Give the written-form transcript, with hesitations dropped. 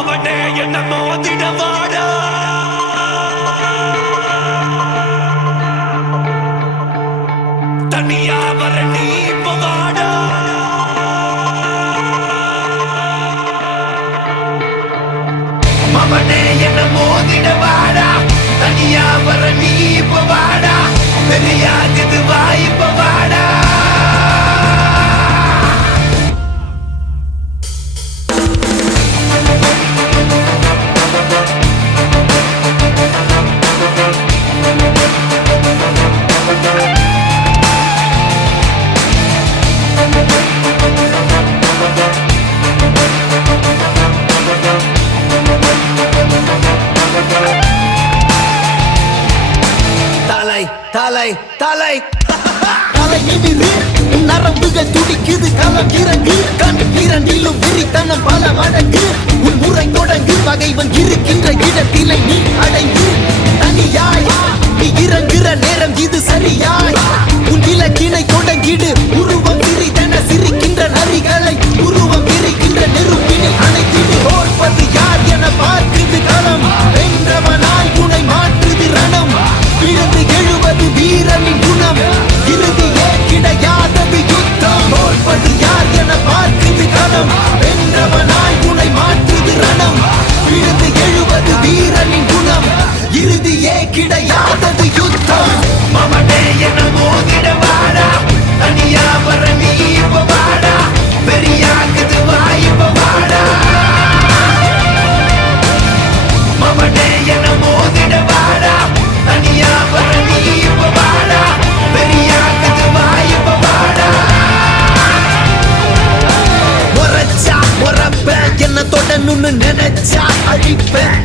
அவனே என்ன மோதிடவாடா தனியா வர நீ போவாடா அவனே என்ன மோதிடவாடா தனியா வர நீ போவாடா பெரியாகுது வாய்ப்பு வாடா தலை தலை தலை நிமிரு நரம்புகள் துடிக்குது களம் இறங்கு கண் இரண்டிலும் விரித்தனம் பல மடங்கு உன் முறை தொடங்கு பகைவன் இருக்கின்ற இடத்திலே நீ அடைந்து தனியாய் நீ இறங்குற நேரம் இது சரியாய் உன் இலக்கினை தொடங்கிடு உருவம் விரிதென சிரிக்கின்ற நரிகளை உருவம் விரிக்கின்ற நெருப்பினில் அணைத்திடு தோற்பது யார் என பார்க்குது களம் வென்றவனாய் உனை மாற்றுது ரணம் விழுந்து எழுவது வீரனின் குணம் இறுதியே கிடையாதது யுத்தம் தோற்பது யார் என பார்க்குது களம் வென்றவனாய் உனை மாற்றுது ரணம் விழுந்து எழுவது வீரனின் குணம் இறுதியே கிடையாதது யுத்தம் மமனே என்ன மோதிடவாடா தனியா வர நீ போவாடா பெரியாகுது வாய்ப்பு வாடா மமனே என்ன மோதிடவாடா தனியா வர நீ போவாடா பெரியாகுது வாய்ப்பு வாடா உரைச்சா உறப்ப என்ன தொடணும்னு நினைச்சா அழிப்பேன்